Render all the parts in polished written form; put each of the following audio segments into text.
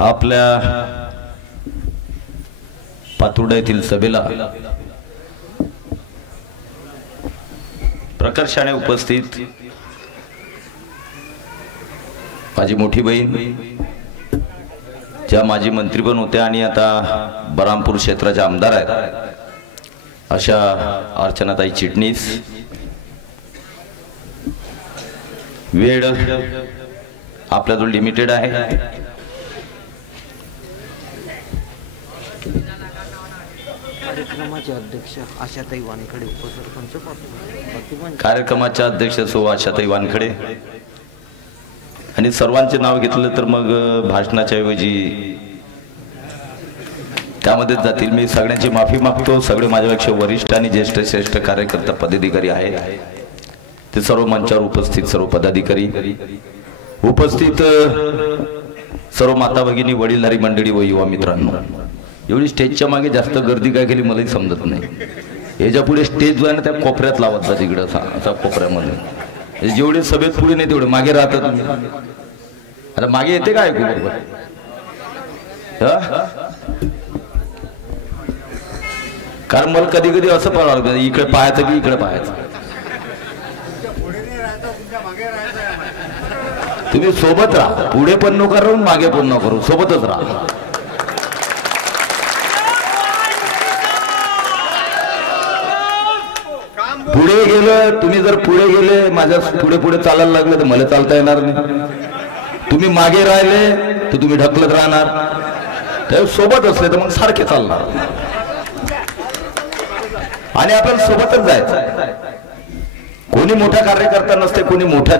आपल्या पातुर्डा येथील सभेला प्रकर्षाने उपस्थित माझी मोठी बहीण, ज्या माजी मंत्री पण होत्या आणि आता बरामपूर क्षेत्राच्या आमदार आहेत, अशा अर्चनाताई चिटणीस, वेळ आपल्याजवळ लिमिटेड आहे। कार्यक्रमाचे अध्यक्ष आशाताई वानखडे, उपसरपंच कार्यक्रमाच्या अध्यक्ष सो आशाताई वानखडे, आणि सर्वांचे नाव घेतलं तर मग भाषणाच्या ऐवजी त्यामध्ये जातील। मी सगळ्यांची माफी मागतो। सगळे माझ्यापेक्षा वरिष्ठ आणि ज्येष्ठ श्रेष्ठ कार्यकर्ता पदाधिकारी आहेत, ते सर्व मंचावर उपस्थित सर्व पदाधिकारी, उपस्थित सर्व माता भगिनी, वडीलधारी मंडळी व युवा मित्रांनो, एवढी स्टेजच्या मागे जास्त गर्दी काय केली मलाही समजत नाही। याच्या पुढे स्टेज जो आहे ना त्या कोपऱ्यात लावत जा, तिकडं असा कोपऱ्यामध्ये, जेवढे सभेत पुढे नाही तेवढे मागे राहतात तुम्ही। आता मागे येते काय ऐकू बरोबर? कारण मला कधी कधी असं पाहावं लागतं, इकडे पाहायचं की इकडे पाहायचं। तुम्ही सोबत राहा, पुढे पण नको राहून मागे पण नको करू, सोबतच राहा। पुढे गेलं तुम्ही, जर पुढे गेले माझ्या पुढे पुढे चालायला लागलं तर मला चालता येणार नाही। तुम्ही मागे राहिले तर तुम्ही ढकलत राहणार, तर सोबत असले तर मग सारखे चालणार, आणि आपण सोबतच जायचं। कोणी मोठा कार्यकर्ता नसते, कोणी मोठा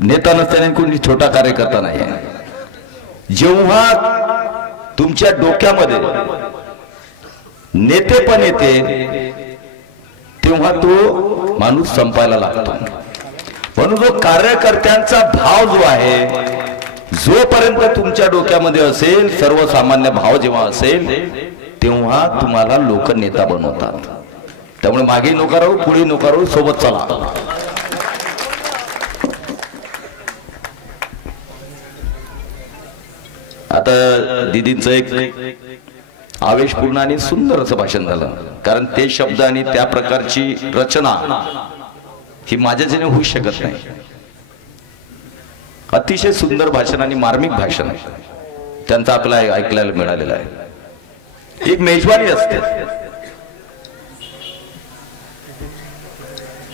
नेता नसते, आणि कोणी छोटा कार्यकर्ता नाही। जेव्हा तुमच्या डोक्यामध्ये नेतेपण येते तेव्हा तो माणूस संपायला लागतो। म्हणून जो कार्यकर्त्यांचा भाव जो आहे, जोपर्यंत तुमच्या डोक्यामध्ये असेल, सर्वसामान्य भाव जेव्हा असेल, तेव्हा तुम्हाला लोक नेता बनवतात। त्यामुळे मागे नको राहू, पुढे नको राहू, सोबत चला। आता दीदींचं एक आवेशपूर्ण आणि सुंदर असं भाषण झालं, कारण ते शब्द आणि त्या प्रकारची रचना ही माझ्याच्याने होऊ शकत नाही। अतिशय सुंदर भाषण आणि मार्मिक भाषण त्यांचं आपल्याला ऐकायला मिळालेलं आहे। एक मेजवानी असते,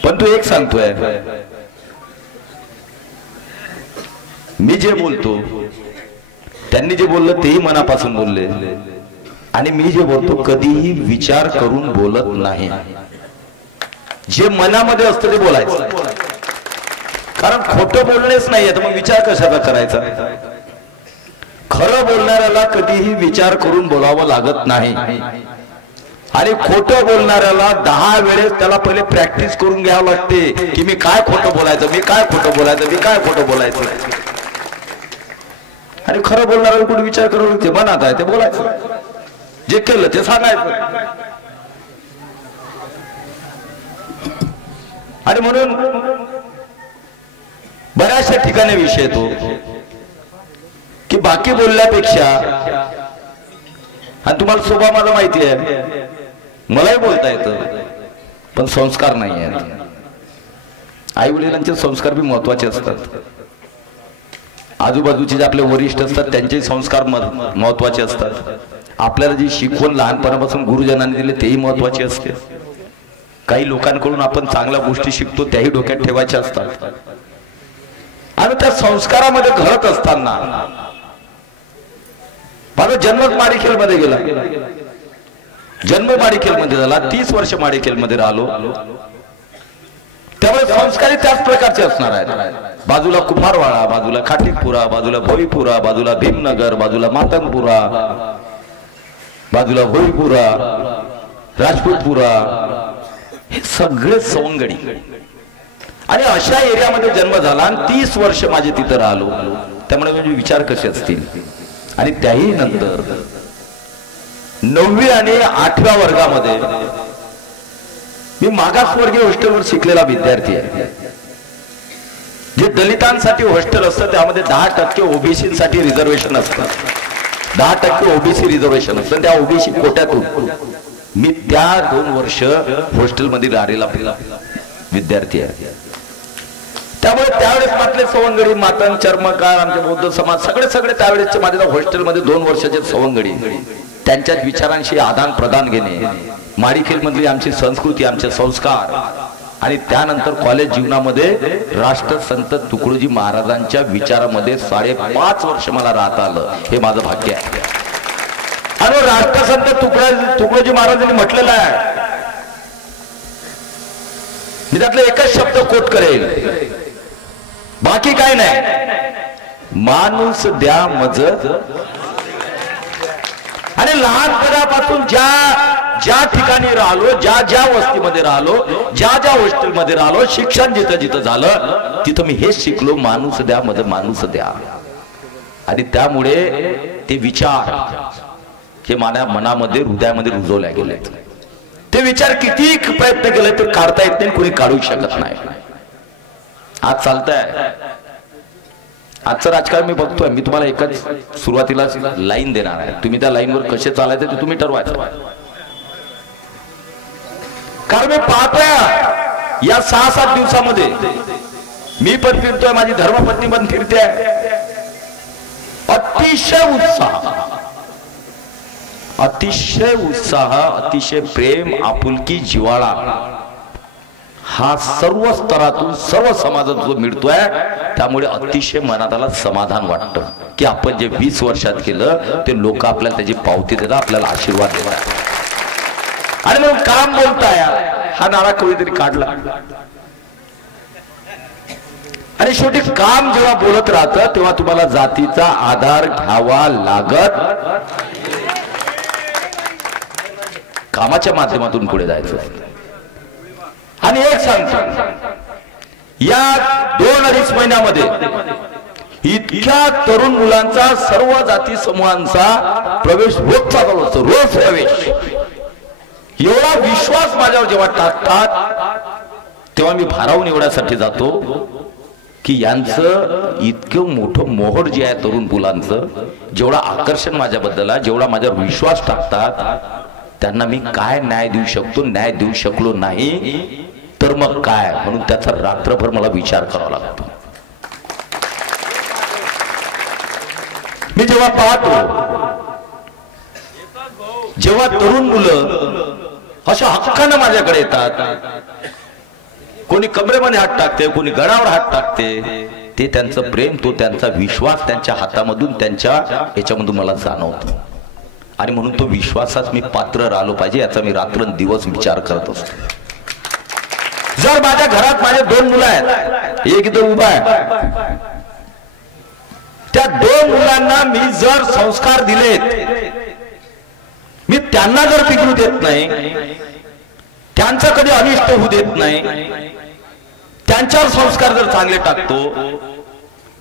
पण तू एक सांगतोय, मी जे बोलतो त्यांनी जे बोललं तेही मनापासून बोलले, आणि मी जे बोलतो कधीही विचार करून बोलत नाही। जे मनामध्ये असतं ते बोलायचं, कारण खोटं बोलणेच नाहीये तर मग विचार कशाचा करायचा? खरं बोलणाऱ्याला कधीही विचार करून बोलावं लागत नाही, आणि खोटं बोलणाऱ्याला 10 वेळेस त्याला पहिले प्रॅक्टिस करून घ्यावं लागते की मी काय खोटं बोलायचं, मी काय खोटं बोलायचं, मी काय खोटं बोलायचं। आणि खरं बोलणाऱ्याला कुठे विचार करावं लागते? मनात आहे ते बोलायचं, जे केलं ते सांगायचं। आणि म्हणून बऱ्याचशा ठिकाणी विषय येतो की बाकी बोलल्यापेक्षा, आणि तुम्हाला स्वभाव माझा माहिती आहे, मलाही बोलता येतं पण संस्कार नाही आहेत। आई वडिलांचे संस्कार बी महत्वाचे असतात, आजूबाजूचे जे आपले वरिष्ठ असतात त्यांचे संस्कार महत्वाचे असतात, आपल्याला जी शिकवण लहानपणापासून गुरुजनांनी दिली तेही महत्वाचे असते। काही लोकांकडून आपण चांगल्या गोष्टी शिकतो त्याही डोक्यात ठेवायच्या असतात, आणि त्या संस्कारामध्ये घडत असताना माझा जन्म माडीखेलमध्ये गेला, जन्म माडीखेलमध्ये झाला, 30 वर्ष माडीखेलमध्ये राहिलो, त्यामुळे संस्कारी त्याच प्रकारचे असणार आहेत। बाजूला कुंभारवाडा, बाजूला खाटीकपुरा, बाजूला भोईपुरा, बाजूला भीमनगर, बाजूला मातंगपुरा, बाजूला भोईपुरा, राजपूतपुरा, हे सगळे सवंगडी, आणि अशा एरियामध्ये जन्म झाला, आणि 30 वर्ष माझे तिथं राहिलो। त्यामुळे म्हणजे विचार कसे असतील। आणि त्याही नंतर 9वी आणि 8व्या वर्गामध्ये मी मागासवर्गीय हॉस्टेलवर शिकलेला विद्यार्थी आहे। जे दलितांसाठी हॉस्टेल असतं त्यामध्ये 10% ओबीसीसाठी रिझर्वेशन असतं। 10% ओबीसी रिझर्वेशन असतं, त्या ओबीसी कोट्यातून मी त्या 2 वर्ष हॉस्टेलमध्ये राहिलेला विद्यार्थी आहे. त्यामुळे त्यावेळेस मातले सवंगडी, मातंग, चर्मकार, आमचे बौद्ध समाज सगळे त्यावेळेसचे माझ्या हॉस्टेलमध्ये 2 वर्षाचे सवंगडी, त्यांच्याच विचारांशी आदान प्रदान घेणे, माडीखेल मधली आमची संस्कृती, आमचे संस्कार, आणि त्यानंतर कॉलेज जीवनामध्ये राष्ट्रसंत तुकडोजी महाराजांच्या विचारामध्ये 5.5 वर्ष मला राहता आलं. हे माझं भाग्य आहे. आणि राष्ट्रसंत तुकडोजी महाराजांनी म्हटलेलं आहे, मी त्यातलं एकच शब्द कोट करेल, बाकी काय नाही, माणूस द्या मज. आणि लहानपणापासून ज्या ठिकाणी राहिलो, ज्या वस्तीमध्ये राहिलो, ज्या हॉस्टेलमध्ये राहिलो, शिक्षण जिथं झालं तिथं मी हेच शिकलो, माणूस द्या मज, माणूस द्या. आणि त्यामुळे ते विचार हे माझ्या मनामध्ये, हृदयामध्ये रुजवल्या गेले. ते विचार किती प्रयत्न केले तर काढता येत नाही, कोणी काढू शकत नाही. आज चालतंय आजचं राजकारण मी बघतोय. मी तुम्हाला एकच सुरुवातीला लाईन देणार आहे, तुम्ही त्या लाईनवर कसे चालायचे ते तुम्ही ठरवायचं. कारण मी पाहतोय या 6-7 दिवसामध्ये मी पण फिरतोय, माझी धर्मपत्नी पण फिरते, अतिशय उत्साह, अतिशय प्रेम, आपुलकी, जिव्हाळा हा सर्व स्तरातून, सर्व समाजात जो मिळतोय. त्यामुळे अतिशय मनाला समाधान वाटतं की आपण जे 20 वर्षात केलं ते लोक आपल्याला त्याची पावती देतात, आपल्याला आशीर्वाद देतात. आणि मग काम बोलताय हा नारा कोणीतरी काढला. आणि शेवटी काम जेव्हा बोलत राहतं तेव्हा तुम्हाला जातीचा आधार घ्यावा लागत, कामाच्या माध्यमातून पुढे जायचं. आणि एक सांगतो, या 2-2.5 महिन्यामध्ये इतक्या तरुण मुलांचा, सर्व जाती समूहांचा प्रवेश होत चालू असतो, रोज प्रवेश. एवढा विश्वास माझ्यावर जेव्हा टाकतात तेव्हा मी भारावून एवढ्यासाठी जातो की यांचं इतकं मोठं मोहर जे आहे तरुण मुलांचं, जेवढा आकर्षण माझ्याबद्दल आहे, जेवढा माझ्यावर विश्वास टाकतात, त्यांना मी काय न्याय देऊ शकतो, न्याय देऊ शकलो नाही तर मग काय, म्हणून त्याचा रात्रभर मला विचार करावा लागतो. मी जेव्हा पाहतो, जेव्हा तरुण मुलं अशा हक्कानं माझ्याकडे येतात, कोणी कमरेमध्ये हात टाकते, कोणी गळावर हात टाकते, ते त्यांचं प्रेम, तो त्यांचा विश्वास त्यांच्या हातामधून, त्यांच्या याच्यामधून मला जाणवतो. आणि म्हणून तो विश्वासात मी पात्र राहिलो पाहिजे याचा मी रात्रंदिवस विचार करत असतो. जर माझ्या घरात माझे 2 मुलं आहेत, एक इथं उभा आहे, त्या 2 मुलांना मी जर संस्कार दिलेत, मी त्यांना जर बिघडू देत नाही, त्यांचं कधी अनिष्ट होऊ देत नाही, त्यांच्यावर संस्कार जर चांगले टाकतो,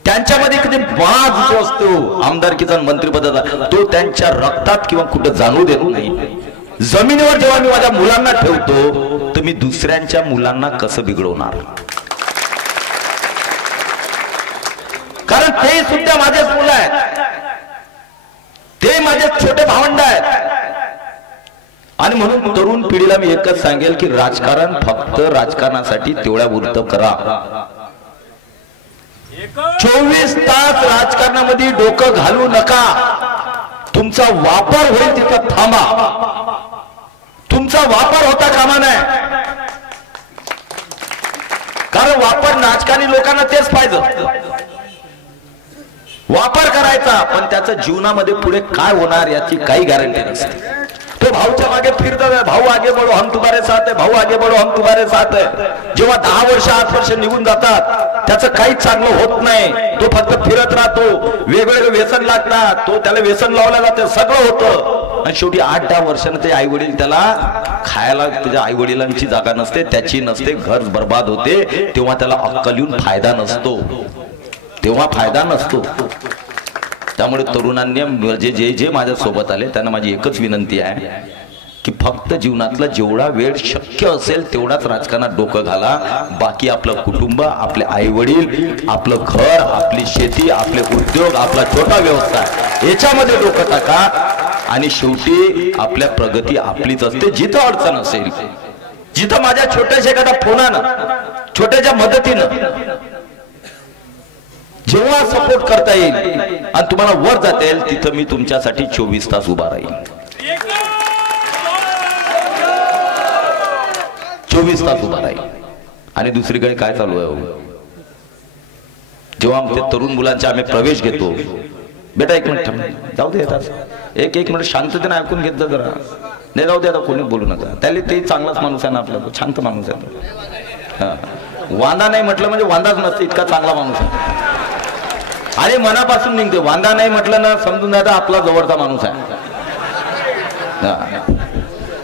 त्यांच्यामध्ये कधी वाद जो असतो आमदारकीचा, मंत्रिपदाचा, तो त्यांच्या रक्तात किंवा कुठं जाणू देत नाही. जमिनीवर जेव्हा मी माझ्या मुलांना ठेवतो तर मी दुसऱ्यांच्या मुलांना कसं बिघडवणार, कारण ते सुद्धा माझेच मुलं आहेत, ते माझे छोटे भावंड आहेत. आणि म्हणून तरुण पिढीला मी एकच सांगेल की राजकारण फक्त राजकारणासाठी तेवढ्या वृत्त करा. 24 तास राजकारणामध्ये डोकं घालू नका. तुमचा वापर होईल तिथं थांबा, तुमचा वापर होता कामा नये. कारण वापर राजकारणी लोकांना तेच पाहिजे, वापर करायचा, पण त्याच्या जीवनामध्ये पुढे काय होणार याची काही गॅरंटी नसते. तो भाऊच्या मागे फिरतात, भाऊ आगे बढो हम तुम्हारे साथ है, भाऊ आगे बढो हम तुम्हारे साथ है. जेव्हा 10 वर्ष 8 वर्ष निघून जातात त्याचं काहीच चांगलं होत नाही. तो फक्त फिरत राहतो, वेगवेगळे व्यसन लागतात, तो त्याला व्यसन लावलं जातं, सगळं होतं. आणि शेवटी 8-10 वर्षांनी ते आई वडील त्याला खायला, त्याच्या आई वडिलांची जागा नसते, त्याची नसते, घर बर्बाद होते. तेव्हा त्याला अक्कल येऊन फायदा नसतो, तेव्हा फायदा नसतो. त्यामुळे तरुणांनी जे जे जे माझ्या सोबत आले त्यांना माझी एकच विनंती आहे की फक्त जीवनातला जेवढा वेळ शक्य असेल तेवढाच राजकारणात डोकं घाला, बाकी आपलं कुटुंब, आपले आई वडील, आपलं घर, आपली शेती, आपले उद्योग, आपला छोटा व्यवसाय याच्यामध्ये डोकं टाका. आणि शेवटी आपल्या प्रगती आपलीच असते. जिथं अडचण असेल, जिथं माझ्या छोट्याशा एखाद्या फोनानं, छोट्याच्या मदतीनं जेव्हा सपोर्ट करता येईल आणि तुम्हाला वर जाता येईल, तिथं मी तुमच्यासाठी 24 तास उभा राहील. 24 तास उभा राहील. आणि दुसरीकडे काय चालू आहे, जेव्हा ते तरुण मुलांचे आम्ही प्रवेश घेतो, बेटा एक मिनिट जाऊ दे, एक मिनिट शांततेने ऐकून घेत जा जरा. नाही जाऊ दे, आता कोणी बोलू नका. त्याला ते चांगलाच माणूस आहे ना, आपला शांत माणूस आहे. हा, वांदा नाही म्हटलं म्हणजे वांदाच नसतं, इतका चांगला माणूस आहे. आणि मनापासून निघते. वांदा नाही म्हटलं ना, समजून जाता आपला जवळचा माणूस आहे.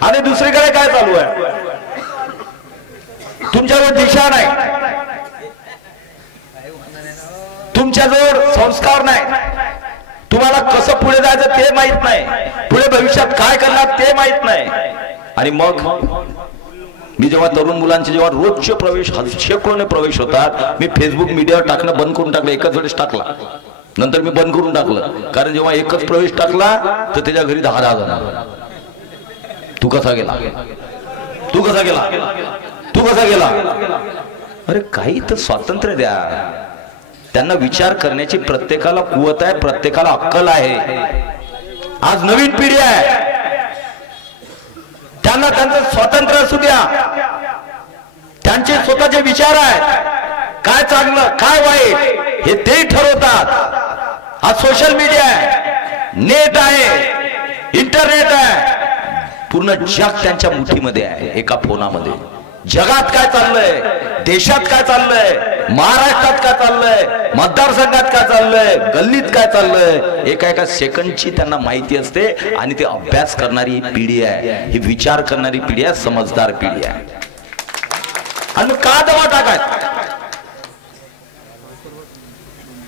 आणि दुसरीकडे काय चालू आहे, तुमच्याजवळ दिशा नाही, तुमच्याजवळ संस्कार नाही, तुम्हाला कसं पुढे जायचं ते माहित नाही, पुढे भविष्यात काय करणार ते माहित नाही. आणि मग मी जेव्हा तरुण मुलांचे जेव्हा रोजचे प्रवेश, शेकडोने प्रवेश होतात, मी फेसबुक मीडियावर टाकणं बंद करून टाकलं. एकच वेळेस टाकला, नंतर मी बंद करून टाकलं. कारण जेव्हा एकच प्रवेश टाकला तर त्याच्या घरी 10 जण, तू कसा गेला, तू कसा गेला, तू कसा गेला. अरे काही तर स्वातंत्र्य द्या. त्यांना विचार करण्याची प्रत्येकाला कुवत आहे, प्रत्येकाला अक्कल आहे. आज नवीन पिढी आहे, त्यांना त्यांचं स्वातंत्र्य असू द्या. त्यांचे स्वतःचे विचार आहेत, काय चांगलं काय वाईट हे ते ठरवतात. आज सोशल मीडिया आहे, नेट आहे, इंटरनेट आहे, पूर्ण जग त्यांच्या मुठीमध्ये आहे, एका फोनामध्ये. जगात काय चाललंय, देशात काय चाललंय, महाराष्ट्रात काय चाललंय, मतदारसंघात काय चाललंय, गल्लीत काय चाललंय, एका सेकंडची त्यांना माहिती असते. आणि ते अभ्यास करणारी पिढी आहे, ही विचार करणारी पिढी आहे, समजदार पिढी आहे. आणि मग का दवा टाकायचं,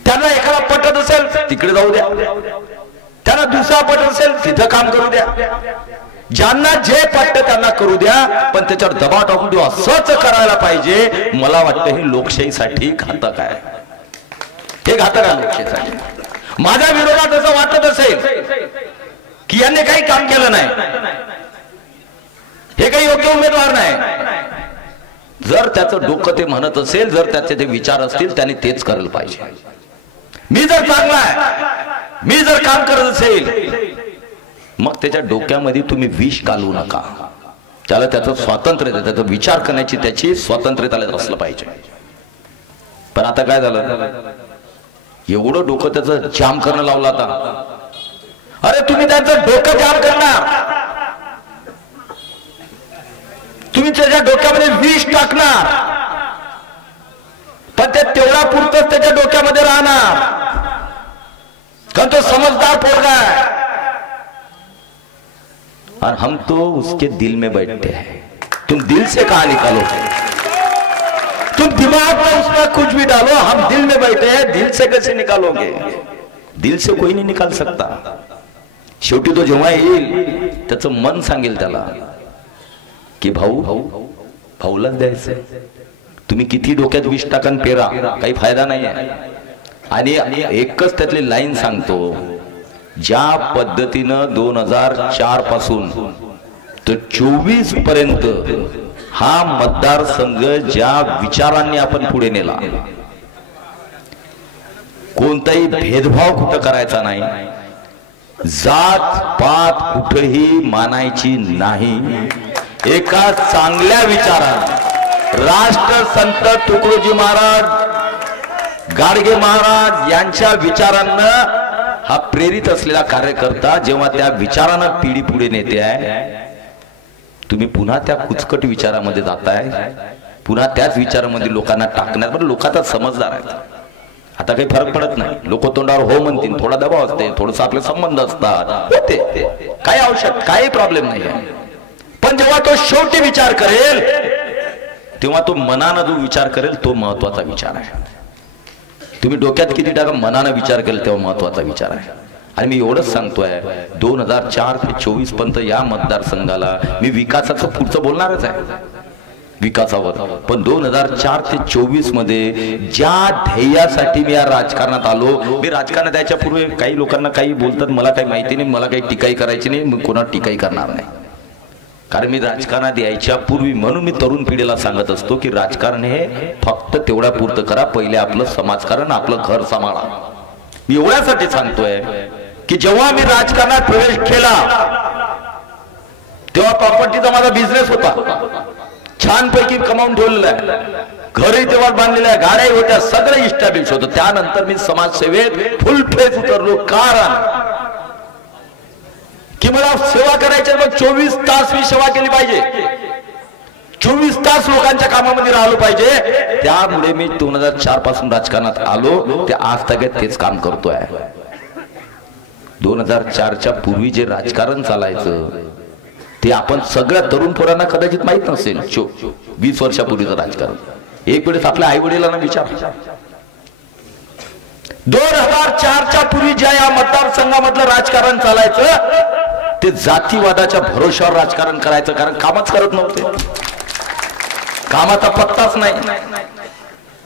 त्यांना एखादा पटत असेल तिकडे जाऊ द्या, त्यांना दुसरा पटत असेल तिथं काम करू द्या. ज्यांना जे पटतं त्यांना करू द्या, पण त्याच्यावर दबाव टाकून देऊ असंच करायला पाहिजे. मला वाटतं हे लोकशाहीसाठी घातक आहे, हे घातक आहे लोकशाहीसाठी. माझ्या विरोधात असं वाटत असेल की यांनी काही काम केलं नाही, हे काही योग्य उमेदवार नाही, जर त्याचं डोकं ते म्हणत असेल, जर त्याचे ते विचार असतील, त्यांनी तेच करायला पाहिजे. मी जर चांगला आहे, मी जर काम करत असेल, मग त्याच्या डोक्यामध्ये तुम्ही विष घालू नका. त्याला त्याचं स्वातंत्र्य द्या, त्याचा विचार करण्याची त्याची स्वातंत्र्य त्याला असलं पाहिजे. पण आता काय झालं, एवढं डोकं त्याचं जाम करणं लावलं आता. अरे तुम्ही त्यांचं डोकं जाम करणार, तुम्ही त्याच्या डोक्यामध्ये विष टाकणार, पण ते तेवढा पुरतच त्याच्या डोक्यामध्ये राहणार, कारण तो समजदार पोरगा आहे. और हम तो उसके दिल में बैठते हैं. तुम दिल से कहाँ निकालोगे, तुम दिमाग में उसमें कुछ भी डालो, हम दिल में बैठे हैं, दिल से कैसे निकालोगे. दिल से कोई नहीं निकाल सकता. शेवटी तो जेव्हा येईल त्याचं मन सांगेल त्याला की भाऊ भाऊलाच द्यायचं. तुम्ही किती डोक्यात विष टाकन पेरा, काही फायदा नाही आहे. आणि एकच त्यातली लाईन सांगतो, ज्या पद्धतीनं 2004 पासून तर 24 पर्यंत हा मतदारसंघ ज्या विचारांनी आपण पुढे नेला, कोणताही भेदभाव कुठं करायचा नाही, जात पात कुठेही मानायची नाही. एका चांगल्या विचारानं राष्ट्रसंत तुकडोजी महाराज, गाडगे महाराज यांच्या विचारांना हा प्रेरित असलेला कार्यकर्ता जेव्हा त्या विचारानं पिढी पुढे नेते आहे, तुम्ही पुन्हा त्या कुचकट विचारामध्ये जाताय, पुन्हा त्याच विचारामध्ये लोकांना टाकण्यात. पण लोक आता समजदार आहेत, आता काही फरक पडत नाही. लोक तोंडावर हो म्हणतील, थोडा दबाव असते, थोडस आपले संबंध असतात, होते काही आवश्यक, काही प्रॉब्लेम नाही आहे. पण जेव्हा तो शेवटी विचार करेल, तेव्हा तो मनानं जो विचार करेल तो महत्वाचा विचार आहे. तुम्ही डोक्यात किती टाका, मनानं विचार केला तेव्हा महत्वाचा विचार आहे. आणि मी एवढंच सांगतोय 2004 ते 24 पर्यंत या मतदारसंघाला मी विकासाचं पुढचं बोलणारच आहे, विकासावर, पण 2004 ते 24 मध्ये ज्या ध्येयासाठी मी या राजकारणात आलो, मी राजकारणात याच्या पूर्वी काही लोकांना काही बोलतात, मला काही माहिती नाही, मला काही टीकाही करायची नाही, मी कोणा टीकाही करणार नाही, कारण मी राजकारणात यायच्या पूर्वी, म्हणून मी तरुण पिढीला सांगत असतो की राजकारण हे फक्त तेवढ्या पुरतं करा, पहिले आपलं समाजकारण, आपलं घर सांभाळा. मी एवढ्यासाठी सांगतोय की जेव्हा मी राजकारणात प्रवेश केला तेव्हा प्रॉपर्टीचा माझा बिझनेस होता, छानपैकी कमावून ठेवलेला आहे, घरही तेव्हा बांधलेलं आहे, गाड्याही होत्या, सगळं इस्टॅब्लिश होतं. त्यानंतर मी समाजसेवेत फुल फेज उतरलो, कारण की मला सेवा करायची, मग 24 तास मी सेवा केली पाहिजे, 24 तास लोकांच्या कामामध्ये राहिलो पाहिजे. त्यामुळे मी 2004 पासून राजकारणात आलो, ते आज तक तेच काम करतोय. 2004च्या पूर्वी जे राजकारण चालायचं ते आपण सगळ्या तरुण पोरांना कदाचित माहित नसेल. 20 वर्षापूर्वीचं राजकारण एक वेळेस आपल्या आई वडिलांना विचार. 2004च्या पूर्वी ज्या या मतदारसंघामधलं राजकारण चालायचं ते जातीवादाच्या भरोशावर राजकारण करायचं, कारण कामच करत नव्हते, कामाचा पत्ताच नाही.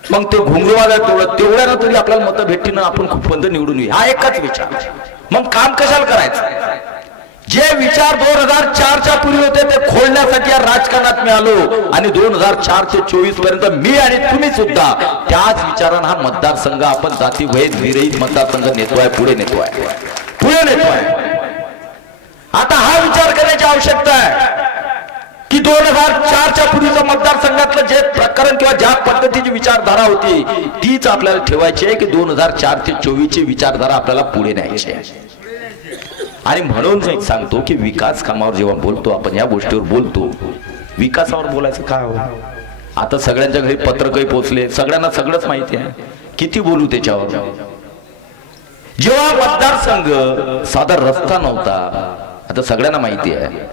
मग ते घुंगरूवाला तेवढ्यानं तरी आपल्याला मतं भेटतील ना, आपण खूप बंद निवडून येऊ, हा एकच विचार. मग काम कशाला करायचं? जे विचार 2004च्या पूर्वी होते ते खोलण्यासाठी या राजकारणात मी आलो, आणि 2004 ते 24 पर्यंत मी आणि तुम्ही सुद्धा त्याच विचारानं हा मतदारसंघ आपण जातीभेद विरहित मतदारसंघ नेतोय, पुढे नेतोय. आता हा विचार करण्याची आवश्यकता आहे की 2004च्या पूर्वीचं मतदारसंघातलं जे प्रकरण किंवा ज्या पद्धतीची विचारधारा होती तीच आपल्याला ठेवायची आहे, की 2004 ते 24 ची विचारधारा आपल्याला पुढे न्यायची आहे. आणि म्हणून एक सांगतो की विकास कामावर जेव्हा बोलतो आपण, या गोष्टीवर बोलतो, विकासावर बोलायचं काय हो, आता सगळ्यांच्या घरी पत्रकही पोहोचले, सगळ्यांना सगळंच माहिती आहे, किती बोलू त्याच्यावर. जेव्हा मतदारसंघ साधा रस्ता नव्हता, आता सगळ्यांना माहिती आहे,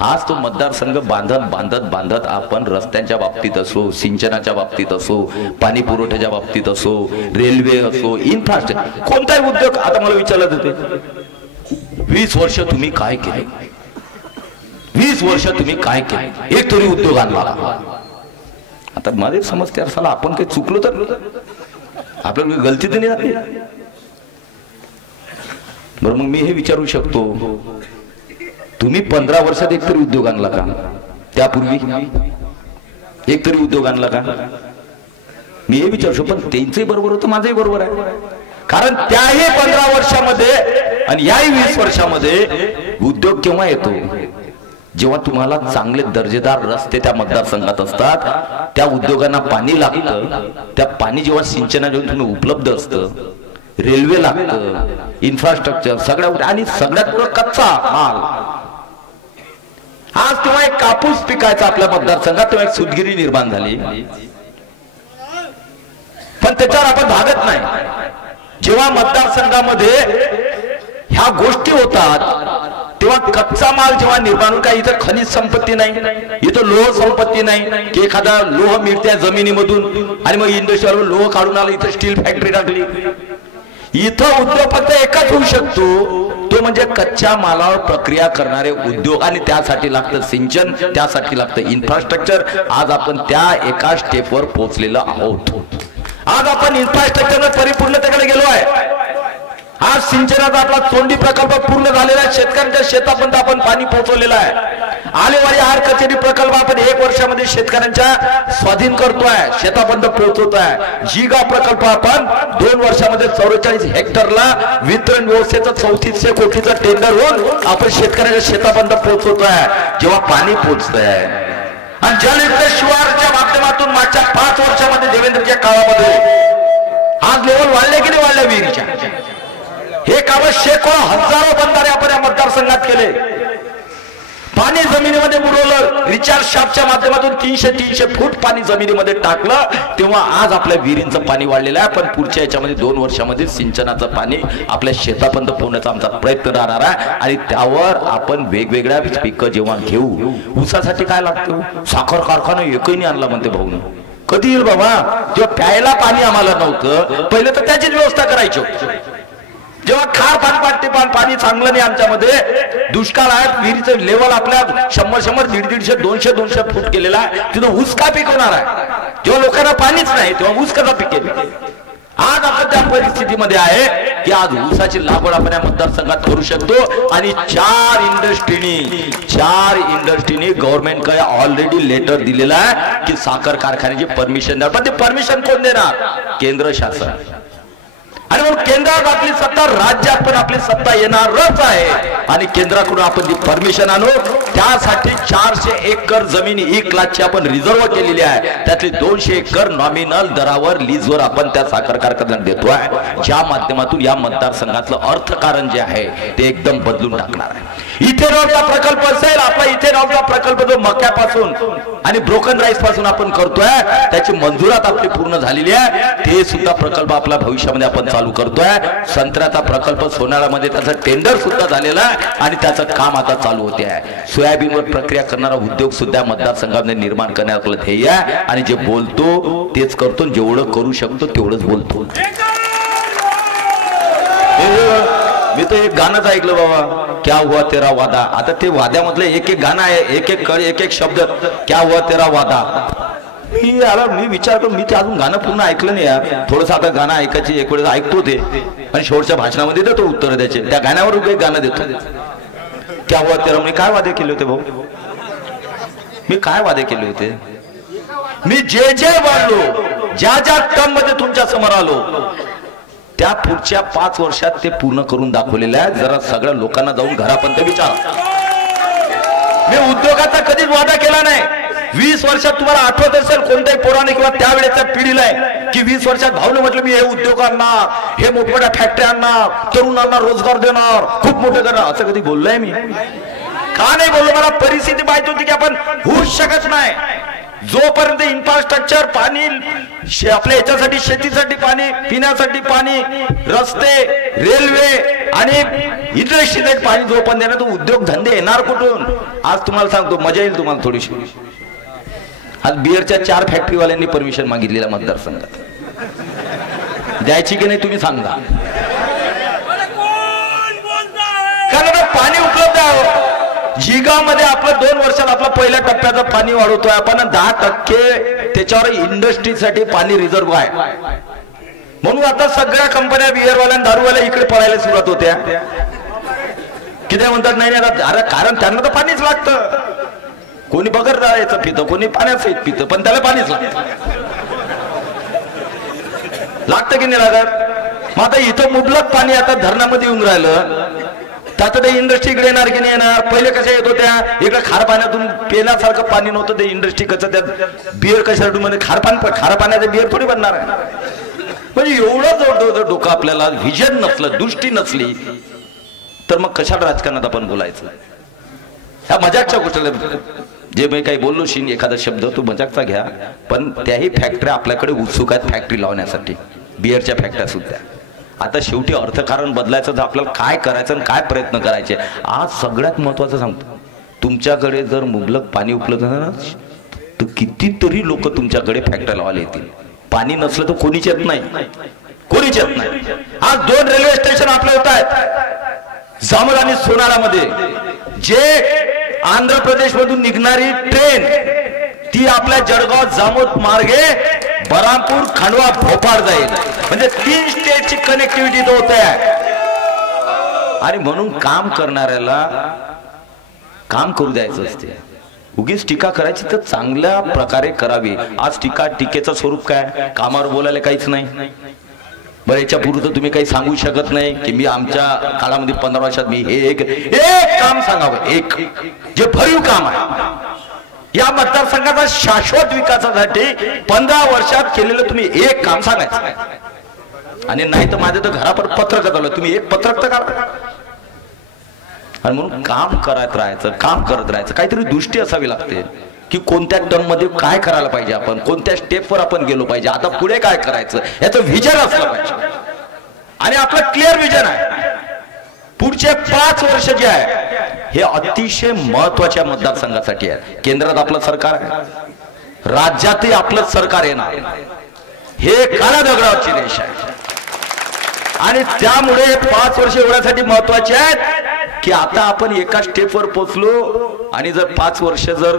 आज तो मतदारसंघ बांधत आपण रस्त्यांच्या बाबतीत असो, सिंचनाच्या बाबतीत असो, पाणी पुरवठ्याच्या बाबतीत असो, रेल्वे असो, इन्फ्रास्ट्रक्चर, कोणताही उद्योग. आता मला विचारलं होते 20 वर्ष तुम्ही काय केले, 20 वर्ष तुम्ही काय केले, एक तरी उद्योग आणला. आता मध्ये समजते असाला आपण काही चुकलो तर आपल्याला गलती तर नाही. बरं, मग मी हे विचारू शकतो, तुम्ही 15 वर्षात एकतरी उद्योग आणला का? त्यापूर्वी एकतरी उद्योग आणला का? मी हे विचारू शकतो. पण त्यांचंही बरोबर होतं, माझंही बरोबर आहे, कारण त्याही 15 वर्षामध्ये आणि याही 20 वर्षामध्ये उद्योग केव्हा येतो? जेव्हा तुम्हाला चांगले दर्जेदार रस्ते त्या मतदारसंघात असतात, त्या उद्योगांना पाणी लागतं, त्या पाणी जेव्हा सिंचनाच्या तुम्ही उपलब्ध असतं, रेल्वे लागतं, इन्फ्रास्ट्रक्चर सगळ्या, आणि सगळ्यात कच्चा माल. आज तेव्हा एक कापूस पिकायचा आपल्या मतदारसंघात, तेव्हा एक सूतगिरी निर्माण झाली, पण त्याच्यावर आपण भागत नाही. जेव्हा मतदारसंघामध्ये ह्या गोष्टी होतात तेव्हा कच्चा माल जेव्हा निर्माण, काही इथं खनिज संपत्ती नाही, इथं लोह संपत्ती नाही, की एखादा लोह मिळते जमिनीमधून आणि मग इंडस्ट्रीवर लोह काढून आलं, इथं स्टील फॅक्टरी टाकली. इथं उद्योग फक्त एकच होऊ शकतो, तो म्हणजे कच्च्या मालावर प्रक्रिया करणारे उद्योग, आणि त्यासाठी लागतं सिंचन, त्यासाठी लागतं इन्फ्रास्ट्रक्चर. आज आपण त्या एका स्टेपवर पोहोचलेलो आहोत. आज आपण इन्फ्रास्ट्रक्चर परिपूर्णतेकडे गेलो आहे. आज सिंचनाचा आपला तोंडी प्रकल्प पूर्ण झालेला आहे, शेतकऱ्यांच्या शेतापर्यंत आपण पाणी पोहोचवलेलं आहे. आलेवाडी आहार कचेरी प्रकल्प आपण 1 वर्षामध्ये शेतकऱ्यांच्या स्वाधीन करतोय, शेतापर्यंत पोहोचवतोय. जिगा प्रकल्प आपण 2 वर्षामध्ये 44 हेक्टरला वितरण व्यवस्थेचं 3400 कोटीचं टेंडर होऊन आपण शेतकऱ्यांच्या शेतापर्यंत पोहोचवतोय. जेव्हा पाणी पोहोचतंय आणि जलयुक्त शिवारच्या माध्यमातून मागच्या 5 वर्षामध्ये देवेंद्रच्या काळामध्ये आज लेवल वाढले की नाही वाढल्या विहिरीच्या? हे काम शेकडो हजारो बंधारे आपण या मतदारसंघात केले. पाणी जमिनीमध्ये बुडवलं, रिचार्ज शाफ्टच्या माध्यमातून 300 फूट पाणी जमिनीमध्ये टाकलं, तेव्हा आज आपल्या विहिरींचं पाणी वाढलेलं आहे. पण पुढच्या याच्यामध्ये 2 वर्षामध्ये सिंचनाचं पाणी आपल्या शेतापर्यंत पोहोचण्याचा आमचा प्रयत्न राहणार आहे. आणि त्यावर आपण वेगवेगळ्या पिकं जेव्हा घेऊ, ऊसासाठी काय लागतं? साखर कारखाना एकही नाही आणला म्हणते भाऊन. कधी येईल बाबा? जेव्हा प्यायला पाणी आम्हाला नव्हतं, पहिलं तर त्याचीच व्यवस्था करायची. जेव्हा खार पाणी चांगलं नाही, आमच्यामध्ये दुष्काळ आहे, विहिरीचं लेवल आपल्या 100 150 200 फूट गेलेला आहे, तिथं ऊस का पिकवणार आहे? जेव्हा लोकांना पाणीच नाही तेव्हा ऊस कसा पिकेल? आज आपण त्या परिस्थितीमध्ये आहे की आज ऊसाची लागवड आपण या मतदारसंघात करू शकतो आणि 4 इंडस्ट्रीनी गव्हर्नमेंटकडे ऑलरेडी लेटर दिलेला आहे की साखर कारखान्याची परमिशन द्या. पण ते परमिशन कोण देणार? केंद्र शासन. आणि म्हणून केंद्रात आपली सत्ता, राज्यात पण आपली सत्ता येणारच आहे आणि केंद्राकडून आपण ती परमिशन आणू. त्यासाठी 400 एकर जमीन 1 लाखची आपण रिझर्व केलेली आहे. त्यातली 200 एकर नॉमिनल दरावर लीजवर आपण त्या साखर कारखान्यात देतोय, ज्या माध्यमातून या मतदारसंघातलं अर्थकारण जे आहे ते एकदम बदलून टाकणार आहे. इथेनॉलचा प्रकल्प असेल, आपला इथेनॉलचा प्रकल्प जो मक्यापासून आणि ब्रोकन राईस पासून आपण करतोय त्याची मंजुरात आपली पूर्ण झालेली आहे. ते सुद्धा प्रकल्प आपला भविष्यामध्ये आपण चालू करतोय. संत्र्याचा प्रकल्प सोनाळ्यामध्ये त्याचं टेंडर सुद्धा झालेलं आहे आणि त्याचं काम आता चालू होते आहे. सोयाबीनवर प्रक्रिया करणारा उद्योग सुद्धा मतदारसंघामध्ये निर्माण करण्यात आपलं ध्येय आहे आणि जे बोलतो तेच करतो, जेवढं करू शकतो तेवढंच बोलतो. मी तर एक गाणंच ऐकलं बाबा, क्या हुआ तेरा वादा. आता ते वाद्यामधलं एक गाणं आहे, एक शब्द, क्या हुआ तेरा वादा. मी विचार करून मी ते अजून गाणं पूर्ण ऐकलं नाही यार. थोडंसं आता गाणं ऐकायची एक वेळेस ऐकतो ते आणि शेवटच्या भाषणामध्ये देतो उत्तर द्यायचे. त्या गाण्यावर एक गाणं देतो, क्या हुआ तेरा. मी काय वादे केले होते भाऊ? मी काय वादे केले होते? मी जे वाढलो, ज्या टर्म मध्ये तुमच्या समोर आलो त्या पुढच्या 5 वर्षात ते पूर्ण करून दाखवलेलं आहे. जरा सगळ्या लोकांना जाऊन घरापर्यंत विचारा. मी उद्योगाचा कधीच वादा केला नाही. 20 वर्षात तुम्हाला आठवत असेल कोणत्याही पोराने किंवा त्यावेळेच्या पिढीला आहे की 20 वर्षात भाऊने म्हटलं मी हे उद्योग आणणार, हे मोठमोठ्या फॅक्टरी आणणार, तरुणांना रोजगार देणार, खूप मोठं करणार, असं कधी बोललोय मी? का नाही बोललो? मला परिस्थिती माहित होती की आपण होऊच शकत नाही. जोपर्यंत इन्फ्रास्ट्रक्चर, पाणी, आपल्या याच्यासाठी शेतीसाठी पाणी, पिण्यासाठी पाणी, रस्ते, रेल्वे आणि इंडस्ट्रीसाठी पाणी जोपर्यंत देणार तो उद्योग धंदे येणार कुठून? आज तुम्हाला सांगतो, मजा येईल तुम्हाला थोडीशी. आज बिअरच्या 4 फॅक्टरीवाल्यांनी परमिशन मागितलेल्या मतदारसंघात, द्यायची की नाही तुम्ही सांगा. कारण पाणी उपलब्ध आहे. जिगामध्ये आपलं 2 वर्षात आपलं पहिल्या टप्प्याचं पाणी वाढवतोय आपण, 10% त्याच्यावर इंडस्ट्रीसाठी पाणी रिझर्व आहे. म्हणून आता सगळ्या कंपन्या बिअरवाल्या, दारूवाल्या इकडे पळायला सुरुवात होत्या. किती म्हणतात नाही अरे कारण त्यांना तर पाणीच लागतं. कोणी बगर राहायचं पितं, कोणी पाण्याचं पितं, पण त्याला पाणीच लागतं की नाही लागत? मग आता इथं मुबलक पाणी आता धरणामध्ये येऊन राहिलं, त्याचं ते इंडस्ट्री इकडे येणार की नाही येणार? पहिले कशा येत होत्या, इकडे खार पाण्यातून पिण्यासारखं पाणी नव्हतं. ते इंडस्ट्री कसं त्यात बिअर कशासाठी मध्ये खार पाण्याचं बिअर थोडी बनणार आहे. म्हणजे एवढं जवळ डोकं आपल्याला व्हिजन नसलं, दृष्टी नसली तर मग कशाला राजकारणात आपण बोलायचं? ह्या मजाकच्या गोष्टीला जे मी काही बोललो शिन एखादा शब्द तो मजाकचा घ्या, पण त्याही फॅक्टऱ्या आपल्याकडे उत्सुक आहेत फॅक्टरी लावण्यासाठी, बिअरच्या फॅक्टऱ्या सुद्धा. आता शेवटी अर्थकारण बदलायचं तर आपल्याला काय करायचं आणि काय प्रयत्न करायचे. आज सगळ्यात महत्वाचं सांगतो, तुमच्याकडे जर मुबलक पाणी उपलब्ध ना तर कितीतरी लोक तुमच्याकडे फॅक्टरी लावायला येतील. पाणी नसलं तर कोणीच येत नाही, कोणीच येत नाही. आज 2 रेल्वे स्टेशन आपले होत आहेत, जामोद आणि सोनाळ्यामध्ये. जे आंध्र प्रदेश मधून निघणारी ट्रेन ती आपल्या जळगाव जामोद मार्गे बरामपूर, खंडवा, भोपाळ जाईल. म्हणजे 3 स्टेटची कनेक्टिव्हिटी होत आहे. आणि म्हणून काम करणाऱ्याला काम करू द्यायचं असते. उगीच टीका करायची तर चांगल्या प्रकारे करावी. आज टीकेचं स्वरूप काय? कामावर बोलायला काहीच नाही. बरं, याच्या पूर्वी तर तुम्ही काही सांगू शकत नाही की मी आमच्या काळामध्ये 15 वर्षात मी हे एक काम सांगावं, एक जे भरीव काम आहे. या मतदारसंघाचा शाश्वत विकासासाठी 15 वर्षात केलेलं तुम्ही एक काम सांगायचं. आणि नाही तर माझं तर घरापर्यंत पत्रक आलं, तुम्ही एक पत्रक तर करा. आणि म्हणून काम करत राहायचं, काम करत राहायचं. काहीतरी दृष्टी असावी लागते की कोणत्या टर्म मध्ये काय करायला पाहिजे, आपण कोणत्या स्टेपवर आपण गेलो पाहिजे, आता पुढे काय करायचं याचं विजन असलं पाहिजे. आणि आपलं क्लिअर विजन आहे. पुढचे 5 वर्ष जे आहे हे अतिशय महत्वाच्या मतदारसंघासाठी आहे. केंद्रात आपलं सरकार आहे, राज्यातही आपलं सरकार येणार. हे काळ्या दगडावरची देश आहे. आणि त्यामुळे 5 वर्ष एवढ्यासाठी महत्वाचे आहेत की आता आपण एका स्टेपवर पोहोचलो आणि जर 5 वर्ष जर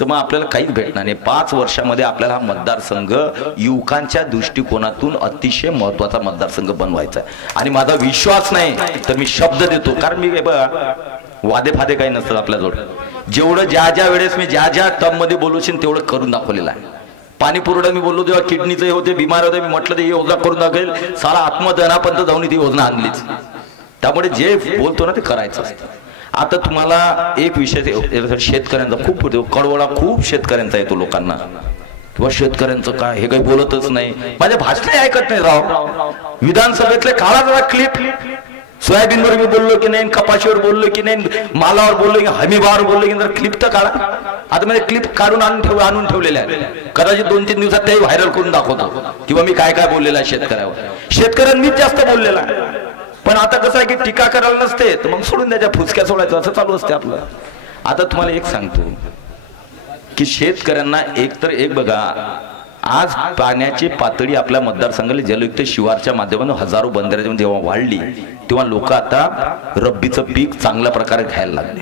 तर मग आपल्याला काहीच भेटणार नाही. 5 वर्षामध्ये आपल्याला हा मतदारसंघ युवकांच्या दृष्टिकोनातून अतिशय महत्वाचा मतदारसंघ बनवायचा आहे. आणि माझा विश्वास नाही तर मी शब्द देतो, कारण मी वादे फादे काही नसतात आपल्याजवळ. जेवढं ज्या वेळेस मी ज्या टर्म मध्ये बोलूशील तेवढं करून दाखवलेलं आहे. पाणी पुरवठा मी बोललो तेव्हा किडनीचे होते, बिमार होते, मी म्हटलं ते योजना करून दाखवेल. सारा आत्मदहनापर्यंत जाऊन ती योजना आणलीच. त्यामुळे जे बोलतो ना ते करायचं असतं. आता तुम्हाला एक विषय शेतकऱ्यांचा खूप कळवळा खूप शेतकऱ्यांचा येतो लोकांना, किंवा शेतकऱ्यांचं काय हे काही बोलतच नाही, माझ्या भाषण ऐकत नाही राव. विधानसभेतले काढा जरा क्लिप. सोयाबीनवर मी बोललो की नाही, कपाशीवर बोललो की नाही, मालावर बोललो की हमीभावावर बोललो की नाही, क्लिप तर काढा. आता म्हणजे क्लिप काढून आणून ठेवलेल्या आहेत. कदाचित 2-3 दिवसात ते व्हायरल करून दाखवतो किंवा मी काय बोललेलं आहे शेतकऱ्यावर. शेतकऱ्यांनीच जास्त बोललेला आहे. पण आता कसं आहे की टीका करायला नसते तर मग सोडून द्यायच्या, फुसक्या सोडायचं असं चालू असते आपलं. आता तुम्हाला एक सांगतो की शेतकऱ्यांना एक बघा, आज पाण्याची पातळी आपल्या मतदारसंघाला जलयुक्त शिवारच्या माध्यमातून हजारो बंधाऱ्याच्या जेव्हा वाढली तेव्हा लोक आता रब्बीचं पीक चांगल्या प्रकारे घ्यायला लागले.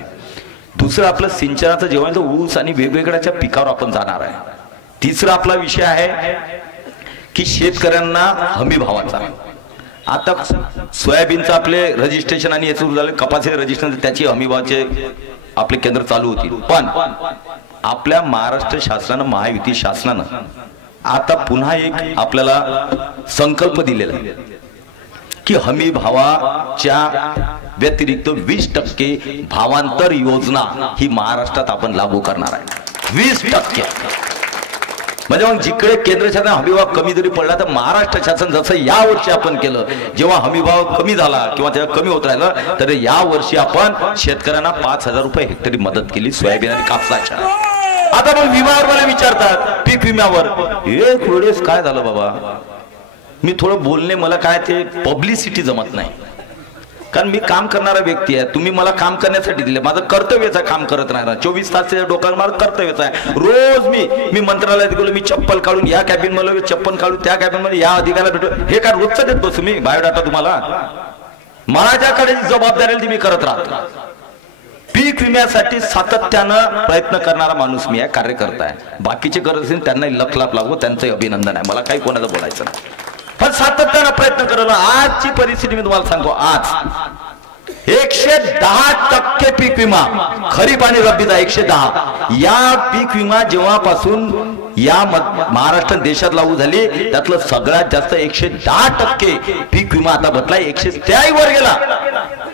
दुसरं आपलं सिंचनाचं जेव्हा ऊस आणि वेगवेगळ्या पिकावर आपण जाणार आहे. तिसरा आपला विषय आहे की शेतकऱ्यांना हमी भावाचा. आता सोयाबीनचं आपले रजिस्ट्रेशन आणि सुरू झाले, कपाशी रजिस्ट्रेशन त्याची हमी भावाचे आपले केंद्र चालू होतील. पण आपल्या महाराष्ट्र शासनानं, महायुती शासनानं आता पुन्हा एक आपल्याला संकल्प दिलेला आहे की हमी भावाच्या व्यतिरिक्त 20% भावांतर योजना ही महाराष्ट्रात आपण लागू करणार आहे. 20%. म्हणजे मग जिकडे केंद्र शासन हमीभाव कमी जरी पडला तर महाराष्ट्र शासन जसं या वर्षी आपण केलं, जेव्हा हमीभाव कमी झाला किंवा त्याला कमी होत राहिला तर या वर्षी आपण शेतकऱ्यांना 5,000 रुपये हेक्टरी मदत केली सोयाबीन आणि कापसाच्या. आता मग विम्यावर मला विचारतात, पीक विम्यावर एक वेळेस काय झालं बाबा, मी थोडं बोलणे मला काय ते पब्लिसिटी जमत नाही, कारण मी काम करणारा व्यक्ती आहे. तुम्ही मला काम करण्यासाठी दिले, माझं कर्तव्यच आहे काम करत राहणार. 24 तास डोक्यावर माझं कर्तव्यच आहे. रोज मी मंत्रालयात गेलो, मी चप्पल काढून या कॅबिन मध्ये, चप्पल काढून त्या कॅबिन मध्ये, या अधिकाऱ्याला भेटो, हे काय रोजचं देत बसू मी बायोडाटा तुम्हाला. माझ्याकडे जबाबदारी ती मी करत राहतो. पीक विम्यासाठी सातत्यानं प्रयत्न करणारा माणूस मी आहे, कार्यकर्ता आहे. बाकीचे करत असेल त्यांना लखलाप लागू, त्यांचं अभिनंदन आहे, मला काही कोणाचं बोलायचं नाही. पण सातत्यानं प्रयत्न करणं. आजची परिस्थिती मी तुम्हाला सांगतो, आज 110% पीक विमा खरीप आणि रब्बीचा 110. या पीक विमा जेव्हापासून या महाराष्ट्र देशात लागू झाली त्यातलं सगळ्यात जास्त 110% पीक विमा आता बदलाय 183 वर गेला.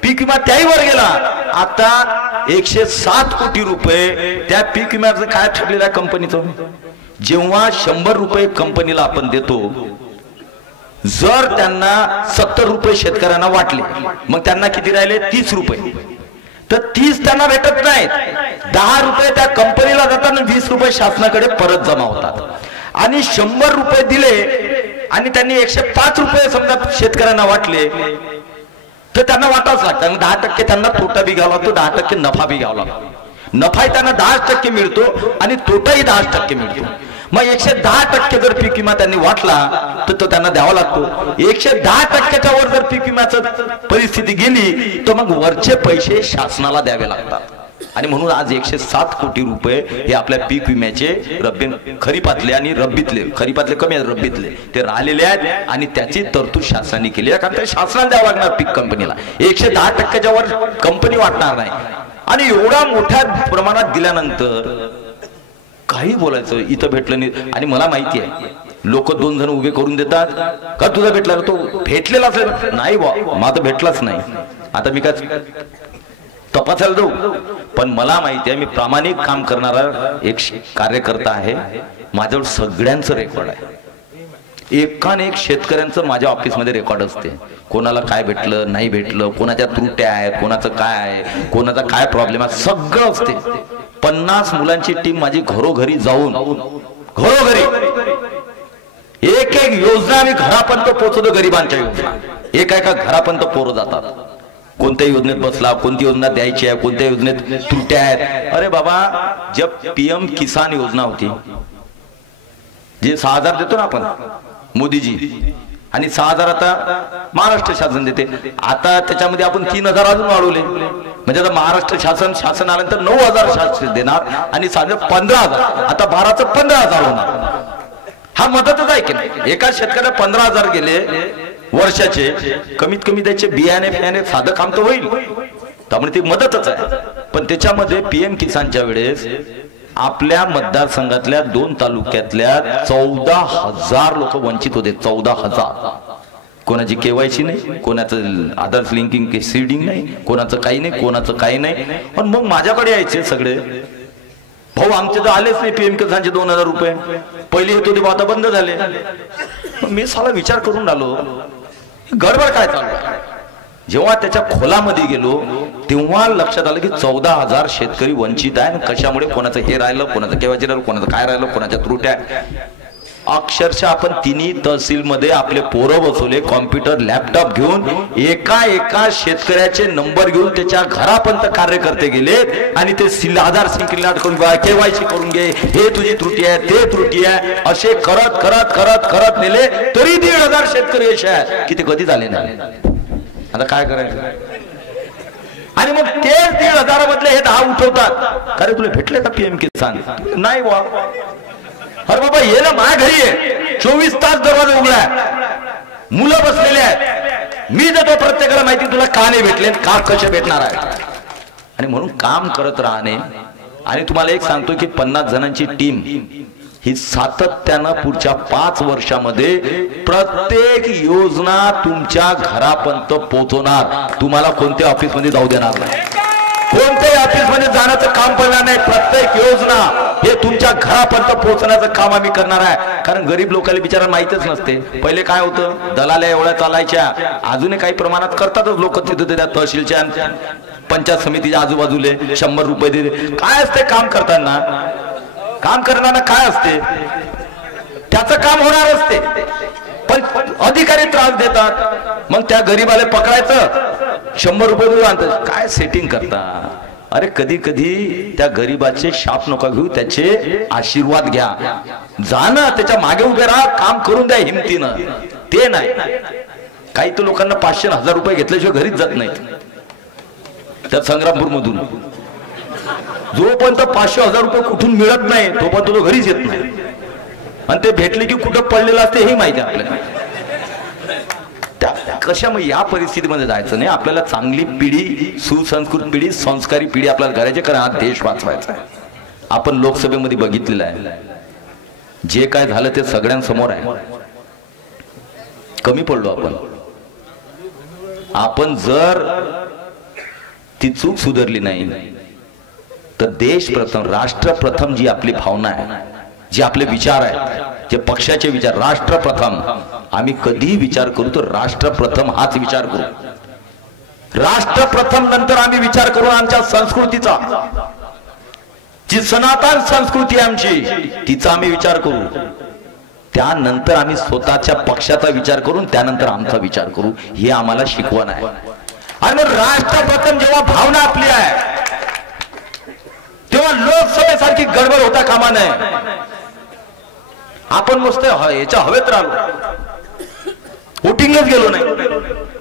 पीक विमा 83 वर गेला. आता 107 कोटी रुपये त्या पीक विम्याचं काय ठरलेलं आहे कंपनीचं. जेव्हा 100 रुपये कंपनीला आपण देतो, जर त्यांना 70 रुपये शेतकऱ्यांना वाटले मग त्यांना किती राहिले 30 रुपये. तर 30 त्यांना भेटत नाहीत, 10 रुपये त्या कंपनीला जातात, 20 रुपये शासनाकडे परत जमा होतात. आणि 100 रुपये दिले आणि त्यांनी 105 रुपये समजा शेतकऱ्यांना वाटले तर त्यांना वाटावंच लागतं. 10% त्यांना तोटा बी घ्यावा लागतो, 10% नफा बी घ्यावा लागतो. नफाही त्यांना 10% मिळतो आणि तोटाही 10% मिळतो. मग 110% जर पीक विमा त्यांनी वाटला तर तो त्यांना द्यावा लागतो. 110%च्या वर जर पीक विम्याचं परिस्थिती गेली तर मग वरचे पैसे शासनाला द्यावे लागतात. आणि म्हणून आज 107 कोटी रुपये हे आपल्या पीक विम्याचे खरीपातले आणि रब्बीतले, खरीपातले कमी आहेत, रब्बीतले ते राहिलेले आहेत आणि त्याची तरतूद शासनाने केली आहे. कारण ते शासनाला द्यावं लागणार पीक कंपनीला. 110%च्या वर कंपनी वाटणार नाही. आणि एवढा मोठ्या प्रमाणात दिल्यानंतर काही बोलायचं इथं भेटलं नाही. आणि मला माहिती आहे लोक 2 जण उभे करून देतात का तुझा भेटला, तो भेटलेला असेल नाही बा, माझं भेटलाच नाही. आता मी काय तपासायला जाऊ, पण मला माहिती आहे मी प्रामाणिक काम करणारा एक कार्यकर्ता आहे. माझ्यावर सगळ्यांचं रेकॉर्ड आहे. एकान एक शेतकऱ्यांचं माझ्या ऑफिसमध्ये रेकॉर्ड असते. कोणाला काय भेटलं नाही भेटलं, कोणाच्या त्रुट्या आहेत, कोणाचं काय आहे, कोणाचा काय प्रॉब्लेम आहे, सगळं असते. 50 मुलांची टीम माझी घरोघरी जाऊन, घरोघरी एक योजना आम्ही घरापर्यंत पोहोचवतो. गरिबांच्या योजना एका घरापर्यंत पोरं जातात. कोणत्या योजनेत बसला, कोणती योजना द्यायची आहे, कोणत्या योजनेत त्रुट्या आहेत. अरे बाबा, जब PM किसान योजना होती, जे 6,000 देतो ना आपण मोदीजी, आणि 6,000 आता महाराष्ट्र शासन देते. आता त्याच्यामध्ये आपण 3,000 अजून वाढवले, म्हणजे आता महाराष्ट्र शासन आल्यानंतर 9,000 शासन देणार आणि साधं 15,000, आता 12चं 15,000 होणार. हा मदतच आहे की नाही. एका शेतकऱ्याला 15,000 गेले वर्षाचे, कमीत कमी त्याचे बियाणे साधं काम तर होईल, त्यामुळे ती मदतच आहे. पण त्याच्यामध्ये PM किसानच्या वेळेस आपल्या मतदारसंघातल्या 2 तालुक्यातल्या 14,000 लोक वंचित होते. 14,000. कोणाची KYC नाही, कोणाचं आधार लिंकिंग सीडिंग नाही, कोणाचं काही नाही, कोणाचं काही नाही. पण मग माझ्याकडे यायचे सगळे, भाऊ आमचे तर आलेच नाही PM किसानचे 2,000 रुपये. पहिले येत होते, आता बंद झाले. मी साला विचार करून आलो, गडबड काय चालू. जेव्हा त्याच्या खोलामध्ये गेलो तेव्हा लक्षात आलं की 14,000 शेतकरी वंचित आहे. कशामुळे? कोणाचं हे राहिलं, कोणाचं KYC राहिलं, कोणाचं काय राहिलं, कोणाच्या त्रुट्या. अक्षरशः आपण तिन्ही तहसीलमध्ये आपले पोरं बसवले, कॉम्प्युटर लॅपटॉप घेऊन एका शेतकऱ्याचे नंबर घेऊन त्याच्या घरापर्यंत कार्यकर्ते गेले आणि ते आधार सिंकिंग करून KYC करून घे, हे तुझी त्रुटी आहे, ते त्रुटी आहे, असे करत करत करत करत नेले. तरी 1,500 शेतकरी असे आहेत की ते कधी झाले नाही. आता काय करायचं? आणि मग तेच 1,500 मधले हे 10 उठवतात. अरे तुला भेटले का PM किसान? नाही वा. अरे बाबा ये ना, माझ्या घरी आहे, 24 तास दरवाजा उघडा, मुलं बसलेले आहेत, मी देतो प्रत्येकाला माहिती तुला का नाही भेटले, का कसे भेटणार आहे. आणि म्हणून काम करत राहणे. आणि तुम्हाला एक सांगतो की 50 जणांची टीम ही सातत्यानं पुढच्या 5 वर्षामध्ये प्रत्येक योजना तुमच्या घरापर्यंत पोहोचवणार. तुम्हाला कोणत्या ऑफिस मध्ये जाऊ देणार नाही, कोणत्याही ऑफिस मध्ये जाण्याचं काम पडणार नाही. प्रत्येक योजना हे तुमच्या घरापर्यंत पोहोचण्याचं काम आम्ही करणार आहे. कारण गरीब लोकांना बिचारा माहितच नसते. पहिले काय होतं, दलाल्या एवढ्या चालायच्या, अजूनही काही प्रमाणात करतातच लोक तिथे त्या तहसीलच्या पंचायत समितीच्या आजूबाजूले 100 रुपये देते. काय असते काम करताना? काम करताना काय असते, त्याचं काम होणार असते, पण अधिकारी त्रास देतात. मग त्या गरीबाला पकडायचं, 100 रुपये देऊन आणतात. काय सेटिंग करता? अरे कधी कधी त्या गरीबाचे शाप नका घेऊ, त्याचे आशीर्वाद घ्या. जाणं त्याच्या मागे उभे राहा, काम करून द्या हिमतीनं. ते नाही. काही तर लोकांना 500-1000 रुपये घेतल्याशिवाय घरीच जात नाहीत. त्या संग्रामपूर मधून जोपर्यंत 500-1000 रुपये कुठून मिळत नाही तोपर्यंत तो घरीच येत नाही. आणि ते भेटले की कुठं पडलेलं असते हे माहिती आहे आपल्याला. कशामुळे या परिस्थितीमध्ये जायचं नाही. आपल्याला चांगली पिढी, सुसंस्कृत पिढी, संस्कारी पिढी आपल्याला करायची, कारण हा देश वाचवायचा आहे. आपण लोकसभेमध्ये बघितलेलं आहे, जे काय झालं ते सगळ्यांसमोर आहे. कमी पडलो आपण जर ती चूक सुधारली नाही तर देश प्रथम, राष्ट्र प्रथम जी आपली भावना आहे, जे आपले विचार आहेत, जे पक्षाचे विचार, राष्ट्र प्रथम, आम्ही कधीही विचार करू तर राष्ट्र प्रथम हाच विचार करू. राष्ट्र प्रथम नंतर आम्ही विचार करू आमच्या संस्कृतीचा, जी सनातन संस्कृती आमची, तिचा आम्ही विचार करू. त्यानंतर आम्ही स्वतःच्या पक्षाचा विचार करून त्यानंतर आमचा विचार करू. हे आम्हाला शिकवण आहे. आणि राष्ट्र प्रथम जेव्हा भावना आपली आहे तेव्हा लोकसभेसारखी गडबड होता कामा नये. आपण मस्त याच्या हवेत राहिलो, वोटिंगच गेलो नाही.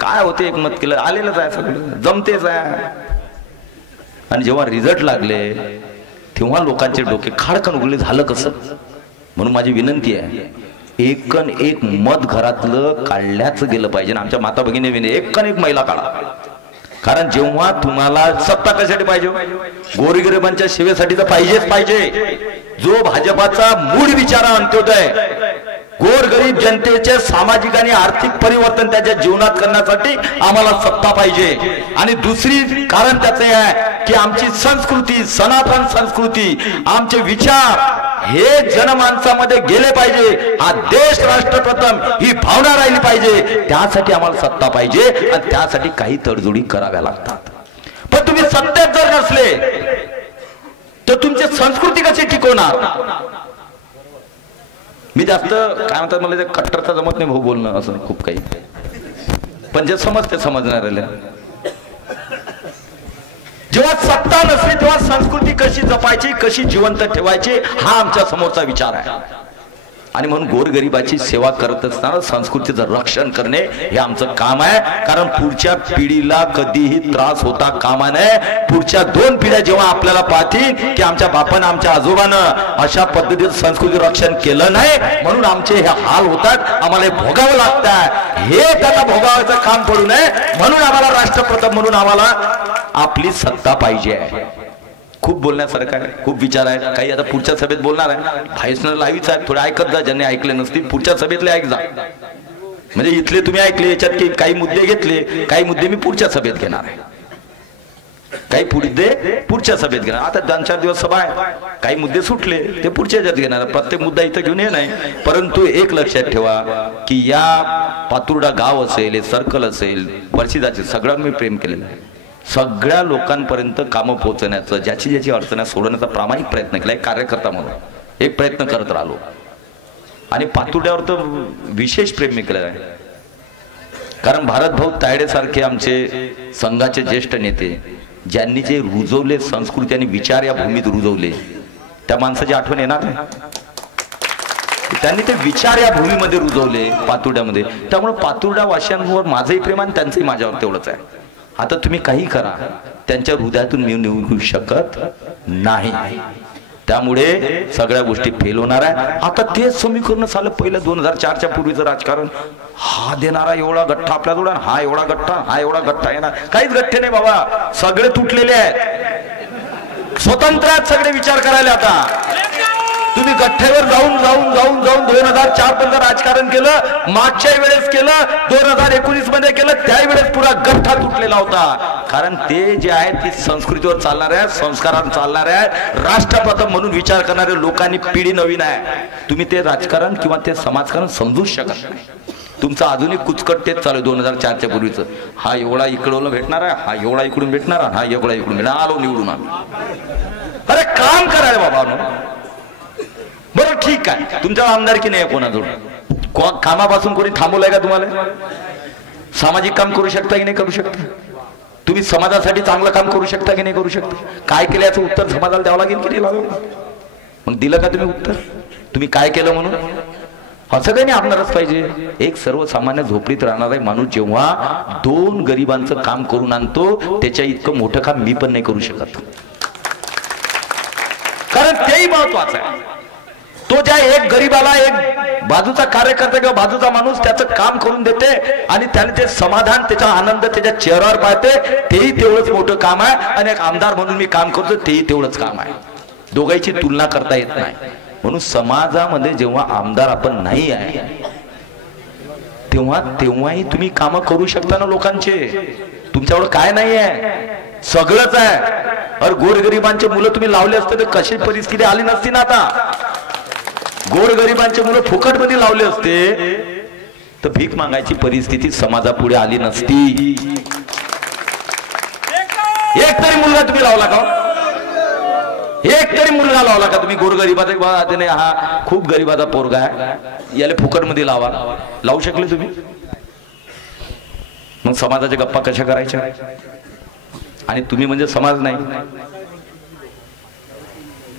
काय होते, एक मत केलं, आलेलंच आहे, सगळं जमतेच आहे. आणि जेव्हा रिझल्ट लागले तेव्हा लोकांचे डोके खाडकन उघडले, झालं कसं. म्हणून माझी विनंती आहे, एकन एक मत घरातलं काढल्याच गेलं पाहिजे. आमच्या माता भगिनी एकन एक महिला काढा. कारण जेव्हा तुम्हाला सत्ता कशासाठी पाहिजे, गोरगरिबांच्या सेवेसाठी तर पाहिजेच पाहिजे. जो भाजपाचा मूळ विचार अंत्योदय, गोरगरीब जनतेचे सामाजिक आणि आर्थिक परिवर्तन त्याच्या जीवनात करण्यासाठी आम्हाला सत्ता पाहिजे. आणि दुसरी कारण त्याचे आहे की आमची संस्कृती, सनातन संस्कृती, आमचे विचार हे जनमानसामध्ये गेले पाहिजे. हा देश राष्ट्रप्रथम ही भावना राहिली पाहिजे. त्यासाठी आम्हाला सत्ता पाहिजे आणि त्यासाठी काही तडजोडी कराव्या लागतात. पण तुम्ही सत्तेत जर नसले तर तुमची संस्कृती कशी टिकवणार. मी जास्त काय म्हणतात, मला ते कट्टरता जमत नाही भाऊ बोलणं, असं खूप काही, पण जे समजते समजणाऱ्याला. जेव्हा सत्ता नसली तेव्हा संस्कृती कशी जपायची, कशी जिवंत ठेवायची, हा आमच्या समोरचा विचार आहे. आणि म्हणून गोरगरिबाची सेवा करत असताना संस्कृतीचं रक्षण करणे हे आमचं काम आहे. कारण पुढच्या पिढीला कधीही त्रास होता कामा नये. पुढच्या 2 पिढ्या जेव्हा आपल्याला पाहतील की आमच्या बापानं आमच्या आजोबानं अशा पद्धतीचं संस्कृती रक्षण केलं नाही म्हणून आमचे हे हाल होतात, आम्हाला हे भोगावं लागतं, हे त्यांना भोगावायचं काम पडू नये म्हणून आम्हाला राष्ट्रप्रथम म्हणून आम्हाला आपली सत्ता पाहिजे आहे. खूप बोलण्यासारखं आहे, खूप विचार आहे. काही आता पुढच्या सभेत बोलणार आहे, व्हाईसनं लाईव्हच आहे, थोडे ऐकत जा ज्यांनी ऐकले नसतील, पुढच्या सभेतले ऐक जा. म्हणजे इथले तुम्ही ऐकले, याच्यात की काही मुद्दे घेतले, काही मुद्दे मी पुढच्या सभेत घेणार आहे, काही मुद्दे पुढच्या सभेत घेणार. आता 2-4 दिवस सभा आहे, काही मुद्दे सुटले ते पुढच्या ह्याच्यात घेणार. प्रत्येक मुद्दा इथं घेऊन ये नाही. परंतु एक लक्षात ठेवा की या पातुर्डा गाव असेल, सर्कल असेल, वर्षीदाचे सगळं मी प्रेम केलेलं आहे. सगळ्या लोकांपर्यंत कामं पोहोचण्याचं, ज्याची ज्याची अडचण सोडवण्याचा प्रामाणिक प्रयत्न केला. एक कार्यकर्ता म्हणून एक प्रयत्न करत राहिलो आणि पातुर्ड्यावर तर विशेष प्रेम मी केलेलं आहे. कारण भारतभाऊ तायडे सारखे आमचे संघाचे ज्येष्ठ नेते ज्यांनी जे रुजवले संस्कृती आणि विचार या भूमीत रुजवले, त्या माणसाची आठवण येणार नाही. त्यांनी ते विचार या भूमीमध्ये रुजवले पातुर्ड्यामध्ये. त्यामुळे पातुर्डा वासियांवर माझंही प्रेम आणि त्यांचंही माझ्यावर तेवढंच आहे. आता तुम्ही काही करा, त्यांच्या हृदयातून मी निघू शकत नाही. त्यामुळे सगळ्या गोष्टी फेल होणार आहे. आता तेच समीकरण झालं पहिलं 2004च्या पूर्वीचं राजकारण. हा देणारा एवढा गठ्ठा आपल्याजवळ, हा एवढा गठ्ठा, हा एवढा गठ्ठा येणार. काहीच गठ्ठे नाही बाबा, सगळे तुटलेले आहेत. स्वतंत्र आहेत सगळे विचार करायला. आता तुम्ही गठ्ठेवर जाऊन 2004 पर्यंत राजकारण केलं, मागच्या वेळेस केलं, 2019 मध्ये केलं, त्यावेळेस पुरा गठ्ठा तुटलेला होता. कारण ते जे आहे ती संस्कृतीवर चालणारे आहेत, संस्कारांवर चालणारे आहेत, राष्ट्रप्रथम म्हणून विचार करणारे लोकांनी पिढी नवीन आहे. तुम्ही ते राजकारण किंवा ते समाजकारण समजूच शकत नाही. तुमचं अजूनही कुचकट तेच चालू 2004च्या पूर्वीचं. हा एवढा इकडून भेटणार आहे, हा एवढा इकडून भेटणार, हा एवढा इकडून भेटणार, आलो निवडून आलो. अरे काम करायला बाबा. बरं ठीक आहे, तुमच्या आमदारकी नाही कोणाजवळ, कामापासून कोणी थांबवलंय का तुम्हाला? सामाजिक काम करू शकता की नाही करू शकता? तुम्ही समाजासाठी चांगलं काम करू शकता की नाही करू शकता? काय केलं याचं उत्तर समाजाला द्यावं लागेल की नाही? मग दिलं का तुम्ही उत्तर? तुम्ही काय केलं म्हणून? असं काही नाही आपणारच पाहिजे. एक सर्वसामान्य झोपडीत राहणारा माणूस जेव्हा 2 गरिबांचं काम करून आणतो, त्याच्या इतकं मोठं काम मी पण नाही करू शकत. कारण तेही महत्वाचं आहे. तो ज्या एक गरीबाला एक बाजूचा कार्यकर्ता किंवा बाजूचा माणूस त्याचं काम करून देते आणि त्याने ते समाधान, त्याचा आनंद त्याच्या चेहऱ्यावर पाहते, तेही तेवढंच मोठं काम आहे. आणि एक आमदार म्हणून मी काम करतो, तेही तेवढंच काम आहे. दोघांची तुलना करता येत नाही. म्हणून समाजामध्ये जेव्हा आमदार आपण नाही आहे तेव्हाही तुम्ही कामं करू शकता ना लोकांचे. तुमच्यावर काय नाही आहे, सगळंच आहे. अरे गोरगरिबांचे मुलं तुम्ही लावले असते तर कशी परिस्थिती आली नसती ना. आता गोरगरिबांचे मुलं फुकट मध्ये लावले असते तर भीक मागायची परिस्थिती समाजापुढे आली नसती. एक तरी मुलगा तुम्ही लावला का? एक तरी मुलगा लावला का तुम्ही? गोरगरिबाचा हा खूप गरीबाचा पोरगा आहे, याला फुकट मध्ये लावा, लावू शकले तुम्ही? मग समाजाच्या गप्पा कशा करायच्या? आणि तुम्ही म्हणजे समाज नाही,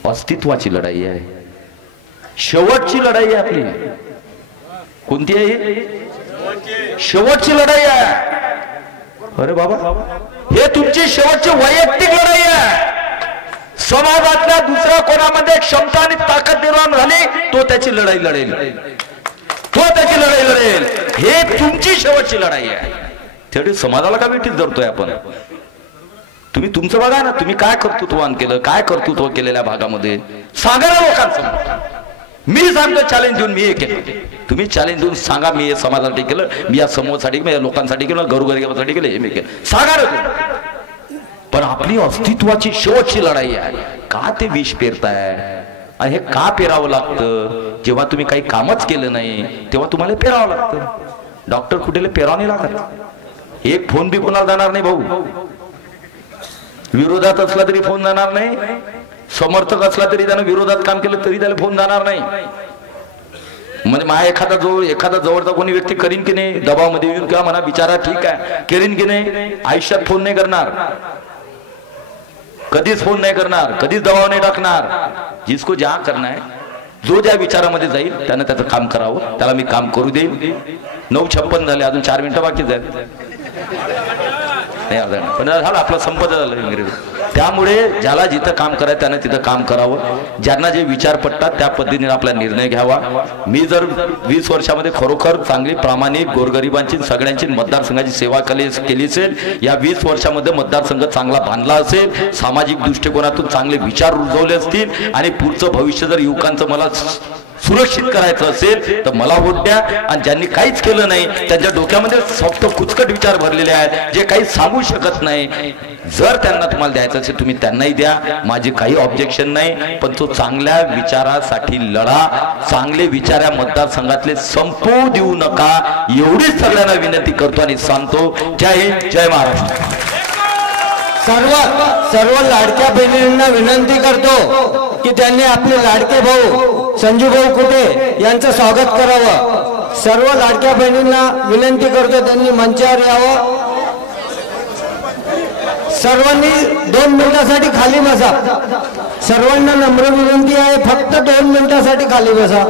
अस्तित्वाची लढाई आहे, शेवटची लढाई आहे आपली. कोणती आहे? शेवटची लढाई आहे. अरे बाबा, हे तुमची शेवटची वैयक्तिक लढाई आहे. समाजातल्या दुसऱ्या कोणामध्ये क्षमता आणि ताकद निर्माण झाली तो त्याची लढाई लढेल, तो त्याची लढाई लढेल. हे तुमची शेवटची लढाई आहे. तेवढी समाजाला का भेटीत धरतोय आपण? तुम्ही तुमचं बघा ना, तुम्ही काय कर्तृत्ववान केलं, काय कर्तृत्व केलेल्या भागामध्ये सांगा ना लोकांसमोर. मी सांगतो चॅलेंज देऊन, मी हे केलं, तुम्ही चॅलेंज देऊन सांगा मी हे समाजासाठी केलं, मी या समूहासाठी, मी या लोकांसाठी केलं, गरीबासाठी केलं, हे मी केलं, सांगा ना तुम्ही. पण आपली अस्तित्वाची शेवटची लढाई आहे. का ते विष पेरताय? आणि हे का पेरावं लागतं? जेव्हा तुम्ही काही कामच केलं नाही तेव्हा तुम्हाला पेरावं लागतं. डॉक्टर कुठेले पेरावं नाही लागत. एक फोन बी कोणाला जाणार नाही भाऊ. विरोधात असला तरी फोन जाणार नाही, समर्थक असला तरी त्यानं विरोधात काम केलं तरी त्याला फोन जाणार नाही. म्हणजे माझ्या एखादा जवळचा कोणी व्यक्ती करीन की नाही, दबावमध्ये येऊन किंवा म्हणा बिचारा ठीक आहे करीन की नाही, आयुष्यात फोन नाही करणार, कधीच फोन नाही करणार, कधीच दबाव नाही टाकणार. जिसको जहां करना है जो ज्या विचारामध्ये जाईल त्यानं त्याचं काम करावं, त्याला मी काम करू देईन. 9:56 झाले, अजून 4 मिनिटं बाकीच आहेत. पण झालं आपलं संपत झालं इंग्रजी. त्यामुळे ज्याला जिथं काम करायचं त्यानं तिथं काम करावं. ज्यांना जे विचार पडतात त्या पद्धतीने आपला निर्णय घ्यावा. मी जर 20 वर्षामध्ये खरोखर चांगली प्रामाणिक गोरगरिबांची सगळ्यांची मतदारसंघाची सेवा केली असेल, या 20 वर्षामध्ये मतदारसंघ चांगला बांधला असेल, सामाजिक दृष्टिकोनातून चांगले विचार रुजवले असतील आणि पुढचं भविष्य जर युवकांचं मला सुरक्षित करायचं असेल तर मला वोट द्या. आणि ज्यांनी काहीच केलं नाही, त्यांच्या डोक्यामध्ये फक्त कुचकट विचार भरलेले आहेत, जे काही सांगू शकत नाही, जर त्यांना तुम्हाला द्यायचं असेल तुम्ही त्यांनाही द्या, माझी काही ऑब्जेक्शन नाही. पण तो चांगल्या विचारासाठी लढा, चांगले विचार या मतदारसंघातले संपवू देऊ नका, एवढीच सगळ्यांना विनंती करतो आणि सांगतो. जय हिंद, जय महाराष्ट्र. सर्व लाडक्या बहिणींना विनंती करतो की त्यांनी आपले लाडके भाऊ संजू भाऊ कुटे यांचं स्वागत करावं. सर्व लाडक्या बहिणींना विनंती करतो त्यांनी मंचावर यावं. सर्वांनी 2 मिनिटांसाठी खाली बसा. सर्वांना नम्र विनंती आहे, फक्त 2 मिनिटांसाठी खाली बसा.